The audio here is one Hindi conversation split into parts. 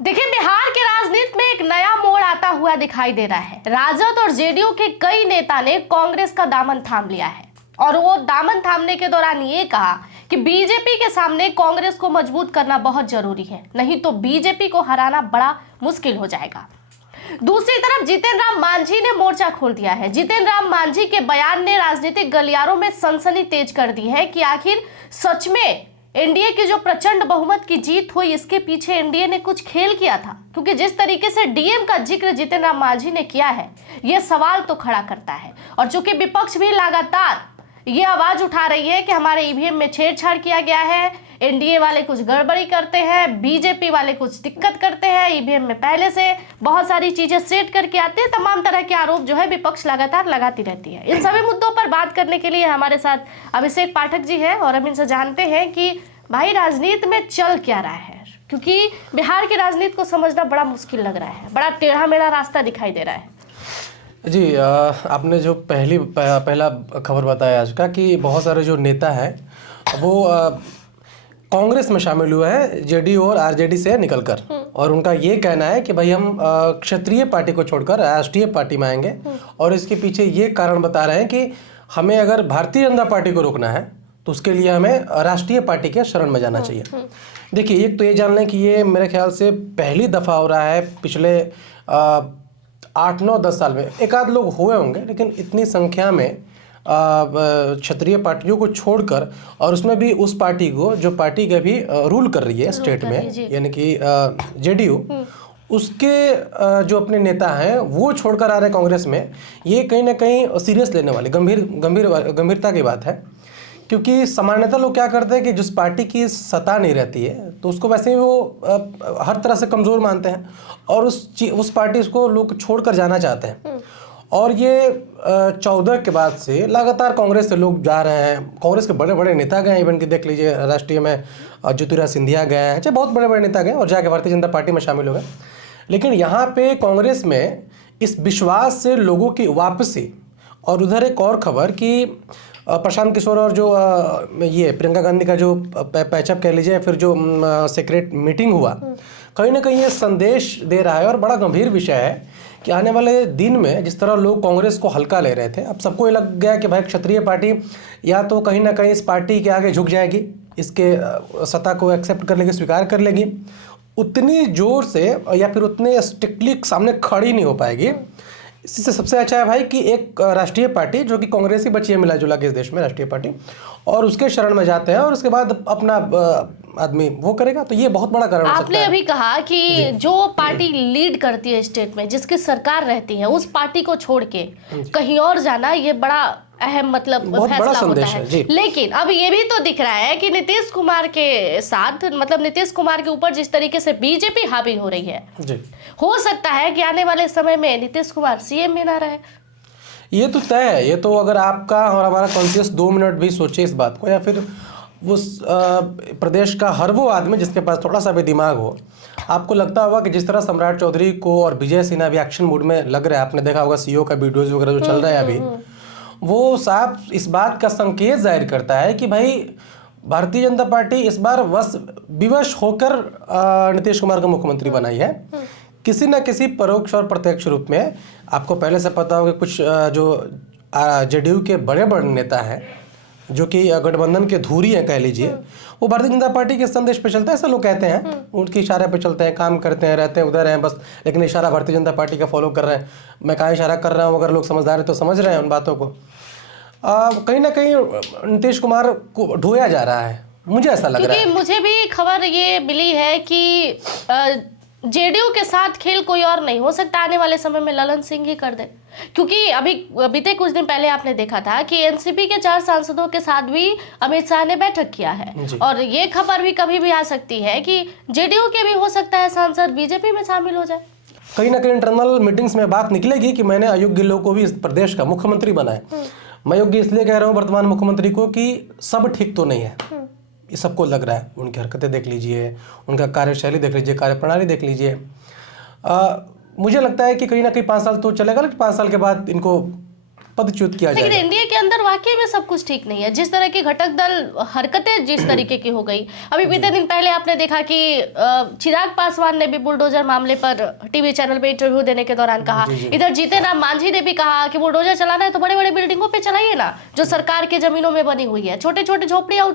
देखिए, बिहार के राजनीति में एक नया मोड़ आता हुआ दिखाई दे रहा है। राजद और जेडीयू के कई नेता ने कांग्रेस का दामन थाम लिया है और वो दामन थामने के दौरान ये कहा कि बीजेपी के सामने कांग्रेस को मजबूत करना बहुत जरूरी है, नहीं तो बीजेपी को हराना बड़ा मुश्किल हो जाएगा। दूसरी तरफ जितिन राम मांझी ने मोर्चा खोल दिया है। जितिन राम मांझी के बयान ने राजनीतिक गलियारों में सनसनी तेज कर दी है कि आखिर सच में एनडीए की जो प्रचंड बहुमत की जीत हुई, इसके पीछे एनडीए ने कुछ खेल किया था। क्योंकि जिस तरीके से डीएम का जिक्र जितिन राम मांझी ने किया है, यह सवाल तो खड़ा करता है। और चूंकि विपक्ष भी लगातार ये आवाज उठा रही है कि हमारे ईवीएम में छेड़छाड़ किया गया है, एनडीए वाले कुछ गड़बड़ी करते हैं, बीजेपी वाले कुछ दिक्कत करते हैं, ईवीएम में पहले से बहुत सारी चीजें सेट करके आते हैं, तमाम तरह के आरोप जो है विपक्ष लगातार लगाती रहती है। इन सभी मुद्दों पर बात करने के लिए हमारे साथ अभिषेक पाठक जी हैं और हम इनसे जानते हैं कि भाई राजनीति में चल क्या रहा है, क्योंकि बिहार की राजनीति को समझना बड़ा मुश्किल लग रहा है, बड़ा टेढ़ा मेढ़ा रास्ता दिखाई दे रहा है। जी, आपने जो पहला खबर बताया आज का कि बहुत सारे जो नेता हैं वो कांग्रेस में शामिल हुए हैं जेडीयू और आरजेडी से निकलकर, और उनका ये कहना है कि भाई हम क्षेत्रीय पार्टी को छोड़कर राष्ट्रीय पार्टी में आएंगे। और इसके पीछे ये कारण बता रहे हैं कि हमें अगर भारतीय जनता पार्टी को रोकना है तो उसके लिए हमें राष्ट्रीय पार्टी के शरण में जाना चाहिए। देखिए, एक तो ये जान लें कि ये मेरे ख्याल से पहली दफ़ा हो रहा है पिछले 8-9-10 साल में। एक आध लोग हुए होंगे, लेकिन इतनी संख्या में क्षेत्रीय पार्टियों को छोड़कर, और उसमें भी उस पार्टी को जो पार्टी का भी रूल कर रही है स्टेट में, यानी कि जेडीयू, उसके जो अपने नेता हैं वो छोड़कर आ रहे हैं कांग्रेस में, ये कहीं ना कहीं सीरियस लेने वाली गंभीरता की बात है। क्योंकि सामान्यतः लोग क्या करते हैं कि जिस पार्टी की सत्ता नहीं रहती है तो उसको वैसे ही वो हर तरह से कमज़ोर मानते हैं और उस पार्टी को लोग छोड़कर जाना चाहते हैं। और ये 14 के बाद से लगातार कांग्रेस से लोग जा रहे हैं। कांग्रेस के बड़े बड़े नेता गए, इवन कि देख लीजिए राष्ट्रीय में ज्योतिरादित्य सिंधिया गए हैं, चाहे बहुत बड़े बड़े नेता गए और जाके भारतीय जनता पार्टी में शामिल हो गए। लेकिन यहाँ पे कांग्रेस में इस विश्वास से लोगों की वापसी। और उधर एक और खबर कि प्रशांत किशोर और जो ये प्रियंका गांधी का जो पैचअप कह लीजिए, फिर जो सीक्रेट मीटिंग हुआ, कहीं ना कहीं ये संदेश दे रहा है और बड़ा गंभीर विषय है कि आने वाले दिन में जिस तरह लोग कांग्रेस को हल्का ले रहे थे, अब सबको ये लग गया कि भाई क्षत्रिय पार्टी या तो कहीं ना कहीं इस पार्टी के आगे झुक जाएगी, इसके सत्ता को एक्सेप्ट कर लेगी, स्वीकार कर लेगी, उतनी जोर से या फिर उतने स्ट्रिक्टली सामने खड़ी नहीं हो पाएगी। इससे सबसे अच्छा है भाई कि एक राष्ट्रीय पार्टी जो कि कांग्रेस ही बची है मिला जुला के इस देश में, राष्ट्रीय पार्टी, और उसके शरण में जाते हैं और उसके बाद अपना आदमी वो करेगा। तो ये बहुत बड़ा कारण हो सकता है। आपने अभी कहा कि जो पार्टी लीड करती है स्टेट में, जिसकी सरकार रहती है, उस पार्टी को छोड़ के कहीं और जाना, ये बड़ा अहम फैसला होता है। लेकिन अब ये भी तो दिख रहा है कि नीतीश कुमार के साथ, नीतीश कुमार के ऊपर जिस तरीके से बीजेपी हावी हो रही है, हो सकता है कि आने वाले समय में नीतीश कुमार सीएम में ना रहे। ये तो तय है। ये तो अगर आपका और हमारा कॉन्शियस 2 मिनट भी सोचे इस बात को, या फिर उस प्रदेश का हर वो आदमी जिसके पास थोड़ा सा भी दिमाग हो, आपको लगता होगा कि जिस तरह सम्राट चौधरी को और विजय सिन्हा भी एक्शन मूड में लग रहा है, आपने देखा होगा सीईओ का वीडियोज वगैरह जो चल रहा है अभी, वो साफ इस बात का संकेत जाहिर करता है कि भाई भारतीय जनता पार्टी इस बार विवश होकर नीतीश कुमार को मुख्यमंत्री बनाई है, किसी न किसी परोक्ष और प्रत्यक्ष रूप में। आपको पहले से पता होगा कुछ जो जेडीयू के बड़े बड़े नेता हैं जो कि गठबंधन के धुरी हैं कह लीजिए, वो भारतीय जनता पार्टी के संदेश पे चलता है, ऐसा लोग कहते हैं, उनके इशारे पे चलते हैं, काम करते हैं, रहते हैं उधर हैं बस, लेकिन इशारा भारतीय जनता पार्टी का फॉलो कर रहे हैं। मैं कहाँ इशारा कर रहा हूँ, अगर लोग समझदार हैं तो समझ रहे हैं उन बातों को। कहीं ना कहीं नीतीश कुमार को ढोया जा रहा है, मुझे ऐसा लग रहा है। मुझे भी खबर ये मिली है कि जेडीयू के साथ खेल कोई और नहीं हो सकता, आने वाले समय में ललन सिंह ही कर दे। क्योंकि अभी बीते कुछ दिन पहले आपने देखा था कि एनसीपी के 4 सांसदों के साथ भी अमित शाह ने बैठक किया है, और ये खबर भी कभी भी आ सकती है कि जेडीयू के भी हो सकता है सांसद बीजेपी में शामिल हो जाए। कहीं ना कहीं इंटरनल मीटिंग्स में बात निकलेगी कि मैंने अयोग्य लोगों को भी इस प्रदेश का मुख्यमंत्री बनाया। मैं योग्य इसलिए कह रहा हूँ वर्तमान मुख्यमंत्री को कि सब ठीक तो नहीं है, ये सबको लग रहा है। उनकी हरकतें देख लीजिए, उनका कार्यशैली देख लीजिए, कार्यप्रणाली देख लीजिए। मुझे लगता है कि कहीं ना कहीं 5 साल तो चलेगा, लेकिन 5 साल के बाद इनको पदच्युत किया जाएगा। लेकिन एनडीए के अंदर वाकई में सब कुछ ठीक नहीं है। जिस तरह की घटक दल हरकतें जिस तरीके की हो गई, अभी बीते दिन पहले आपने देखा कि चिराग पासवान ने भी बुलडोजर मामले पर टीवी चैनल पे इंटरव्यू देने के दौरान कहा, इधर जीतन राम मांझी ने भी कहा कि बुलडोजर चलाना है तो बड़े बड़े बिल्डिंगों पे चलाइए ना, जो सरकार के जमीनों में बनी हुई है, छोटे छोटे झोपड़ियां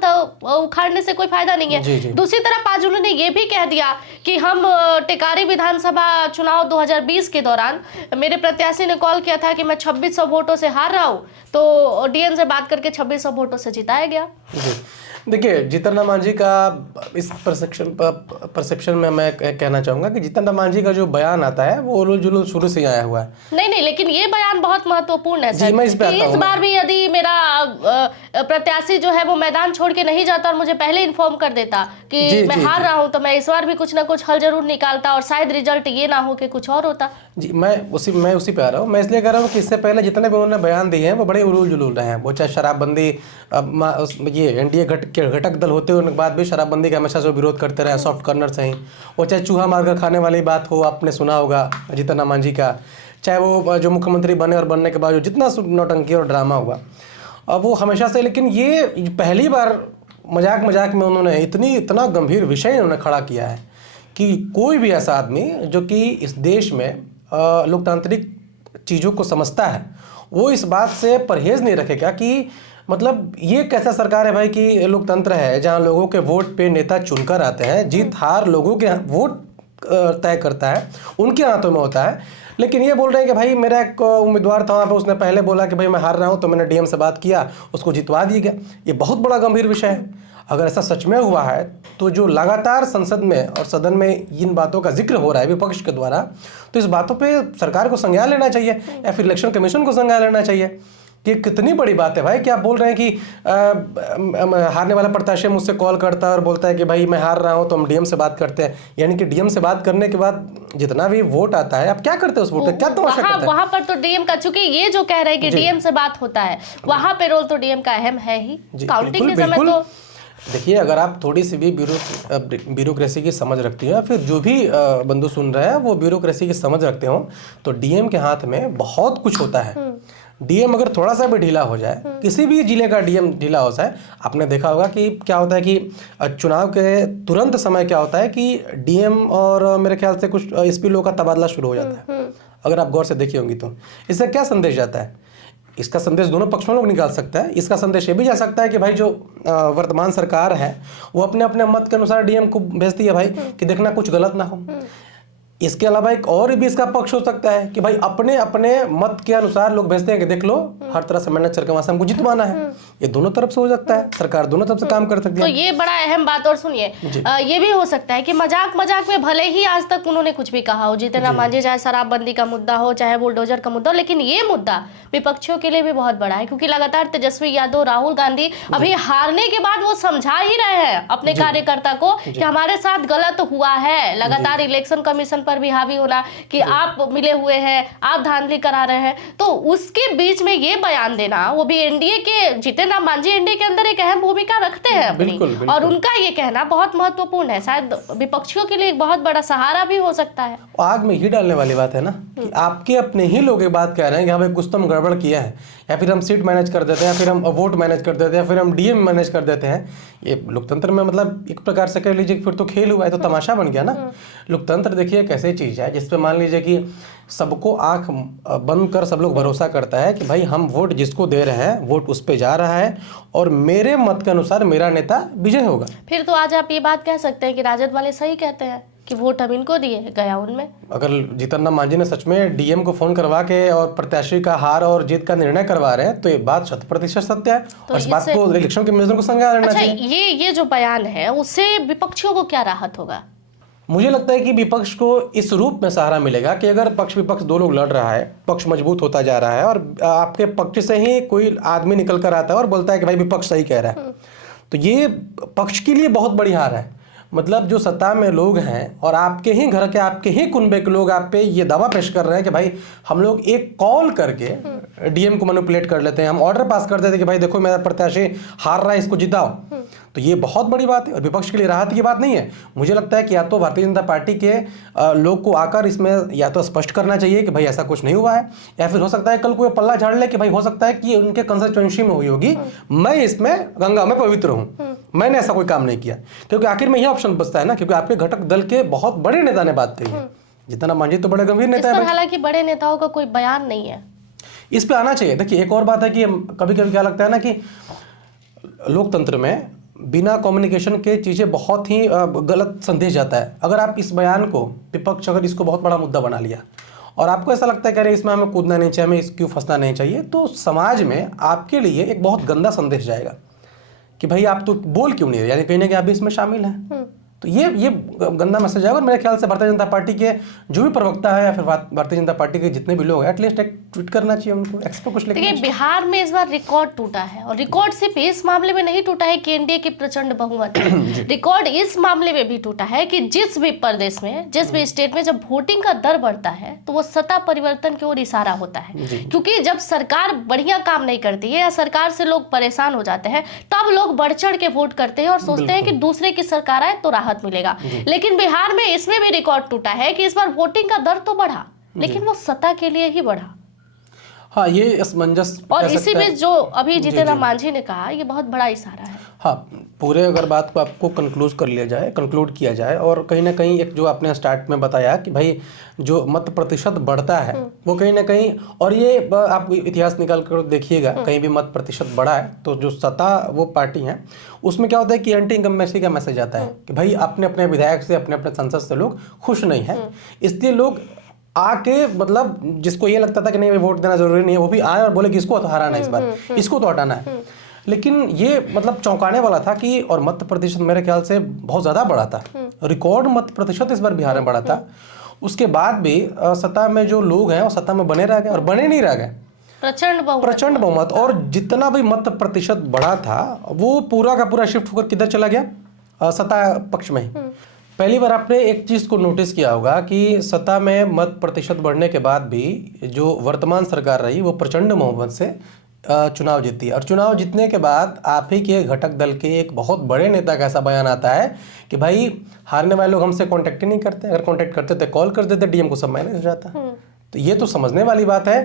उखाड़ने से कोई फायदा नहीं है। दूसरी तरफ पाजुलू ने यह भी कह दिया कि हम टेकारी विधानसभा चुनाव 2020 के दौरान मेरे प्रत्याशी ने कॉल किया था कि मैं 2600 वोटों से हार रहा हूं, तो डीएम से बात करके 2600 वोटों से जिताया गया। देखिए, जीतन राम मांझी का इस परसेप्शन में मैं कहना चाहूंगा कि जीतन राम मांझी का जो बयान आता है वो उलूल जुलूल शुरू से ही आया हुआ है। नहीं, लेकिन ये बयान बहुत महत्वपूर्ण है सर। मैं इस बार भी यदि मेरा प्रत्याशी जो है वो मैदान छोड़ के नहीं जाता और मुझे पहले इन्फॉर्म कर देता कि मैं हार रहा हूं, तो मैं इस बार भी कुछ ना कुछ हल जरूर निकालता और शायद रिजल्ट ये ना हो कि कुछ और होता। जी, मैं उसी पे आ रहा हूँ। मैं इसलिए कह रहा हूँ कि इससे पहले जितने भी उन्होंने बयान दिए हैं वो बड़े उलूल जुलूल रहे हैं। वो चाहे शराबबंदी, ये एनडीए घटक दल होते होने के बाद भी शराबबंदी का हमेशा से विरोध करते रहे, सॉफ्ट कॉर्नर से ही। वो चाहे चूहा मारकर खाने वाली बात हो, आपने सुना होगा जीतन राम मांझी का, चाहे वो जो मुख्यमंत्री बने और बनने के बाद जितना नौटंकी और ड्रामा हुआ, अब वो हमेशा से। लेकिन ये पहली बार मजाक में उन्होंने इतना गंभीर विषय उन्होंने खड़ा किया है कि कोई भी ऐसा आदमी जो कि इस देश में लोकतांत्रिक चीज़ों को समझता है वो इस बात से परहेज नहीं रखेगा कि मतलब ये कैसा सरकार है भाई कि लोकतंत्र है जहां लोगों के वोट पे नेता चुनकर आते हैं, जीत हार लोगों के वोट तय करता है, उनके हाथों में होता है। लेकिन ये बोल रहे हैं कि भाई मेरा एक उम्मीदवार था वहाँ पे, उसने पहले बोला कि भाई मैं हार रहा हूँ तो मैंने डीएम से बात किया, उसको जितवा दिया गया। ये बहुत बड़ा गंभीर विषय है। अगर ऐसा सच में हुआ है तो जो लगातार संसद में और सदन में इन बातों का जिक्र हो रहा है विपक्ष के द्वारा, तो इस बातों पे सरकार को संज्ञान लेना चाहिए या फिर इलेक्शन कमीशन को संज्ञान लेना चाहिए कि कितनी बड़ी बात है भाई कि आप बोल रहे हैं कि हारने वाला प्रत्याशी मुझसे कॉल करता है और बोलता है कि भाई मैं हार रहा हूं तो हम डीएम से बात करते हैं। यानी कि डीएम से बात करने के बाद जितना भी वोट आता है आप क्या करते हैं उस वोट का, क्या तमाशा करते हैं? वहां पर तो डीएम का, चूंकि ये जो कह रहे हैं कि डीएम से बात होता है, वहां पे रोल तो डीएम का अहम है ही। काउंटिंग के समय तो देखिए, अगर आप थोड़ी सी भी ब्यूरोक्रेसी की समझ रखती हो या फिर जो भी बंधु सुन रहे हैं वो ब्यूरोक्रेसी की समझ रखते हो, तो डीएम के हाथ में बहुत कुछ होता है। डीएम अगर थोड़ा सा भी ढीला हो जाए, किसी भी जिले का डीएम ढीला हो जाए, आपने देखा होगा कि क्या होता है कि चुनाव के तुरंत समय क्या होता है कि डीएम और मेरे ख्याल से कुछ एसपी लोगों का तबादला शुरू हो जाता है। अगर आप गौर से देखी होंगी तो इससे क्या संदेश जाता है? इसका संदेश दोनों पक्षों में लोग निकाल सकता है। इसका संदेश ये भी जा सकता है कि भाई जो वर्तमान सरकार है वो अपने अपने मत के अनुसार डीएम को भेजती है भाई कि देखना कुछ गलत ना हो। इसके अलावा एक और भी इसका पक्ष हो सकता है कि भाई अपने अपने मत के अनुसार लोग भेजते हैं कि देख लो हर तरह से मैनेज करके वहां से हमको जितवाना है। ये दोनों तरफ से हो सकता है, सरकार दोनों तरफ से काम कर सकती है। तो ये बड़ा अहम बात। और सुनिए, ये भी हो सकता है कि मजाक में भले ही आज तक उन्होंने कुछ भी कहा हो, जीतन राम मांझी, चाहे शराबबंदी का मुद्दा हो, चाहे बुलडोजर का मुद्दा हो, लेकिन ये मुद्दा विपक्षियों के लिए भी बहुत बड़ा है क्योंकि लगातार तेजस्वी यादव, राहुल गांधी अभी हारने के बाद वो समझा ही रहे हैं अपने कार्यकर्ता को कि हमारे साथ गलत हुआ है। लगातार इलेक्शन कमीशन पर भी हावी होना कि आप मिले हुए हैं, आप धांधली करा रहे हैं, तो उसके बीच में ये बयान देना, वो भी एनडीए के, जीतन राम मांझी एनडीए के अंदर एक अहम भूमिका रखते हैं अपनी, बिल्कुल। और उनका ये कहना बहुत महत्वपूर्ण है, शायद विपक्षियों के लिए एक बहुत बड़ा सहारा भी हो सकता है। आग में ही डालने वाली बात है ना कि आपके अपने ही लोग ये बात कह रहे हैं कि हमें कुछ तो हम गड़बड़ किया है, या फिर हम सीट मैनेज कर देते हैं, या फिर हम वोट मैनेज कर देते हैं, या फिर हम डीएम मैनेज कर देते हैं। ये लोकतंत्र में मतलब एक प्रकार से कह लीजिए फिर तो खेल हुआ है, तो तमाशा बन गया ना। लोकतंत्र देखिए एक ऐसी चीज है जिसपे मान लीजिए कि सबको आंख बंद कर सब लोग भरोसा करता है कि भाई हम वोट जिसको दे रहे हैं वोट उस पे जा रहा है और मेरे मत के अनुसार मेरा नेता विजय होगा। फिर तो आज आप ये बात कह सकते हैं कि राजद वाले सही कहते हैं कि वोट हम इनको दिए, गया उनमें। अगर जीतन राम मांझी ने सच में डीएम को फोन करवा के और प्रत्याशी का हार और जीत का निर्णय करवा रहे हैं तो ये बात 100% सत्य है। तो इस बात को इलेक्शन कमीशन को संज्ञान लेना चाहिए। ये जो बयान है उससे विपक्षियों को क्या राहत होगा? मुझे लगता है कि विपक्ष को इस रूप में सहारा मिलेगा कि अगर पक्ष विपक्ष दो लोग लड़ रहा है, पक्ष मजबूत होता जा रहा है और आपके पक्ष से ही कोई आदमी निकल कर आता है और बोलता है कि भाई विपक्ष सही कह रहा है, तो ये पक्ष के लिए बहुत बड़ी हार है। मतलब जो सत्ता में लोग हैं और आपके ही घर के, आपके ही कुनबे के लोग आप पे ये दावा पेश कर रहे हैं कि भाई हम लोग एक कॉल करके डीएम को मैनिपुलेट कर लेते हैं, हम ऑर्डर पास कर देते हैं कि भाई देखो मेरा प्रत्याशी हार रहा है, इसको जिताओ। तो ये बहुत बड़ी बात है और विपक्ष के लिए राहत की बात नहीं है। मुझे लगता है कि या तो भारतीय जनता पार्टी के लोग को आकर इसमें या तो स्पष्ट करना चाहिए कि भाई ऐसा कुछ नहीं हुआ है, या फिर हो सकता है कल कोई पल्ला झाड़ ले कि भाई हो सकता है कि उनके कंस्टिट्यूएंसी में हुई होगी, मैं इसमें गंगा में पवित्र हूँ, मैंने ऐसा कोई काम नहीं किया। क्योंकि आखिर में यह ऑप्शन बचता है ना, क्योंकि आपके घटक दल के बहुत बड़े नेता ने बात कही है। जीतन राम मांझी तो बड़े गंभीर नेता है। हालांकि बड़े नेताओं का कोई बयान नहीं है, इस पे आना चाहिए। देखिए एक और बात है कि कभी कभी क्या लगता है ना कि लोकतंत्र में बिना कम्युनिकेशन के चीज़ें बहुत ही गलत संदेश जाता है। अगर आप इस बयान को, विपक्ष अगर इसको बहुत बड़ा मुद्दा बना लिया और आपको ऐसा लगता है कि अरे इसमें हमें कूदना नहीं चाहिए, हमें इस क्यों फंसना नहीं चाहिए, तो समाज में आपके लिए एक बहुत गंदा संदेश जाएगा कि भाई आप तो बोल क्यों नहीं रहे, यानी कहीं ना कहीं आप भी इसमें शामिल हैं। तो ये गंदा मैसेज आएगा। और मेरे ख्याल से भारतीय जनता पार्टी के जो भी प्रवक्ता है या फिर भारतीय जनता पार्टी के जितने भी लोग हैं, एटलीस्ट एक ट्वीट करना चाहिए उनको, एक्स पे कुछ लिखना चाहिए। बिहार में इस बार रिकॉर्ड टूटा है, और रिकॉर्ड सिर्फ इस मामले में नहीं टूटा है कि एनडीए की प्रचंड बहुमत है, रिकॉर्ड इस मामले में भी टूटा है कि जिस भी प्रदेश में, जिस भी स्टेट में जब वोटिंग का दर बढ़ता है तो वो सत्ता परिवर्तन की ओर इशारा होता है। क्योंकि जब सरकार बढ़िया काम नहीं करती है या सरकार से लोग परेशान हो जाते हैं, तब लोग बढ़ चढ़ के वोट करते हैं और सोचते हैं कि दूसरे की सरकार आए तो राहत मिलेगा। लेकिन बिहार में इसमें भी रिकॉर्ड टूटा है कि इस बार वोटिंग का दर तो बढ़ा, लेकिन वो सत्ता के लिए ही बढ़ा। हाँ, ये असमंजस। और इसी बीच जो अभी जीतन राम मांझी ने कहा, ये बहुत बड़ा इशारा है। हाँ, पूरे अगर बात को आपको कंक्लूड किया जाए और कहीं ना कहीं एक जो आपने स्टार्ट में बताया कि भाई जो मत प्रतिशत बढ़ता है वो कहीं ना कहीं, और ये आप इतिहास निकाल कर देखिएगा, कहीं भी मत प्रतिशत बढ़ा है तो जो सत्ता वो पार्टी है उसमें क्या होता है कि एंटी इनकम्बेंसी का मैसेज आता है कि भाई अपने अपने विधायक से, अपने अपने संसद से लोग खुश नहीं है, इसलिए लोग आके, मतलब जिसको ये लगता था कि नहीं वोट देना जरूरी नहीं है, वो भी आए और बोले कि इसको तो हराना है, इस बार इसको तो हटाना है। लेकिन ये मतलब चौंकाने वाला था कि, और मत प्रतिशत मेरे ख्याल से बहुत ज्यादा बढ़ा था, रिकॉर्ड मत प्रतिशत इस बार बिहार में बढ़ा था। उसके बाद भी सत्ता में जो लोग हैं वो सत्ता में बने रह गए और बने नहीं रह गए, प्रचंड बहुमत। और जितना भी मत प्रतिशत बढ़ा था वो पूरा का पूरा शिफ्ट होकर किधर चला गया, सत्ता पक्ष में ही। पहली बार आपने एक चीज को नोटिस किया होगा कि सत्ता में मत प्रतिशत बढ़ने के बाद भी जो वर्तमान सरकार रही वो प्रचंड बहुमत से चुनाव जीती है। और चुनाव जीतने के बाद आप ही के घटक दल के एक बहुत बड़े नेता का ऐसा बयान आता है कि भाई हारने वाले लोग हमसे कांटेक्ट ही नहीं करते, अगर कांटेक्ट करते थे कॉल कर देते, डीएम को सब मैनेज हो जाता। तो ये तो समझने वाली बात है।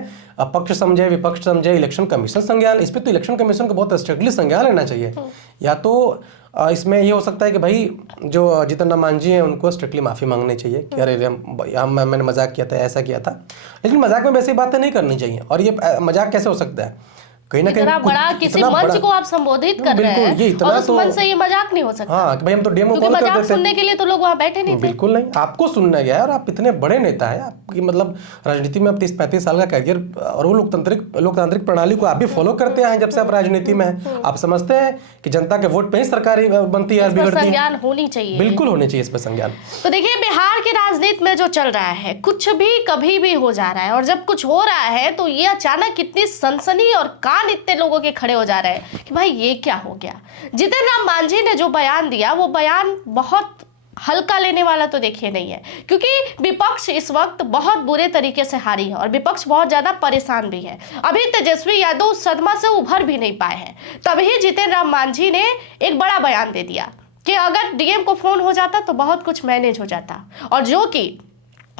पक्ष समझे, विपक्ष समझे, इलेक्शन कमीशन संज्ञान, इस पर तो इलेक्शन कमीशन को बहुत स्ट्रिक्टली संज्ञान लेना चाहिए। या तो इसमें ये हो सकता है कि भाई जो जीतन राम मांझी हैं उनको स्ट्रिक्टली माफ़ी मांगनी चाहिए कि अरे मैंने मजाक किया था, ऐसा किया था। लेकिन मजाक में वैसी बातें नहीं करनी चाहिए। और ये मजाक कैसे हो सकता है, कहीं ना कहीं बड़ा किसी मंच को आप संबोधित कर रहे हैं, ये इतना और उस मंच से ये मजाक नहीं हो सकता। हाँ, कि भाई हम तो डीएम को कॉल कर देते, सुनने के लिए तो लोग वहाँ बैठे नहीं थे। बिल्कुल नहीं, आपको सुनना गया है। और आप इतने बड़े नेता हैं, आपकी मतलब राजनीति में 30-35 साल का कैरियर, और वो लोकतांत्रिक प्रणाली को आप भी फॉलो करते हैं जब से आप राजनीति में हैं। आप समझते हैं कि जनता के वोट पे ही सरकार बनती है, बिगड़ती है। संज्ञान होनी चाहिए, बिल्कुल होनी चाहिए इस पर संज्ञान। तो देखिए बिहार की राजनीति में जो चल रहा है, कुछ भी कभी भी हो जा रहा है, और जब कुछ हो रहा है तो ये अचानक इतनी सनसनी और कान इतने लोगों के खड़े हो जा रहे हैं कि भाई ये क्या हो गया। जीतन राम मांझी ने जो बयान दिया वो बयान बहुत हल्का लेने वाला तो देखिए नहीं है, क्योंकि विपक्ष इस वक्त बहुत बुरे तरीके से हारी है और विपक्ष बहुत ज्यादा परेशान भी है। अभी तेजस्वी यादव सदमा से उभर भी नहीं पाए हैं, तभी जीतन राम मांझी ने एक बड़ा बयान दे दिया कि अगर डीएम को फोन हो जाता तो बहुत कुछ मैनेज हो जाता। और जो कि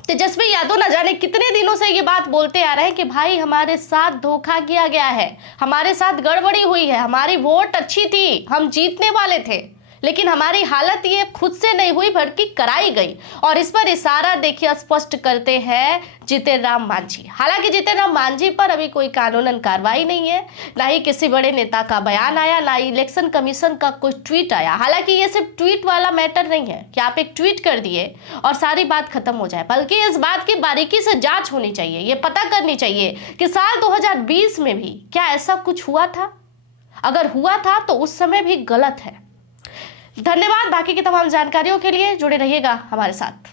तेजस्वी यादव न जाने कितने दिनों से ये बात बोलते आ रहे हैं कि भाई हमारे साथ धोखा किया गया है, हमारे साथ गड़बड़ी हुई है, हमारी वोट अच्छी थी, हम जीतने वाले थे, लेकिन हमारी हालत ये खुद से नहीं हुई बल्कि कराई गई। और इस पर इशारा देखिए स्पष्ट करते हैं जीतन राम मांझी। हालांकि जीतन राम मांझी पर अभी कोई कानूनन कार्रवाई नहीं है, ना ही किसी बड़े नेता का बयान आया, ना ही इलेक्शन कमीशन का कोई ट्वीट आया। हालांकि ये सिर्फ ट्वीट वाला मैटर नहीं है कि आप एक ट्वीट कर दिए और सारी बात खत्म हो जाए, बल्कि इस बात की बारीकी से जांच होनी चाहिए। ये पता करनी चाहिए कि साल 2020 में भी क्या ऐसा कुछ हुआ था, अगर हुआ था तो उस समय भी गलत है। धन्यवाद। बाकी की तमाम जानकारियों के लिए जुड़े रहिएगा हमारे साथ।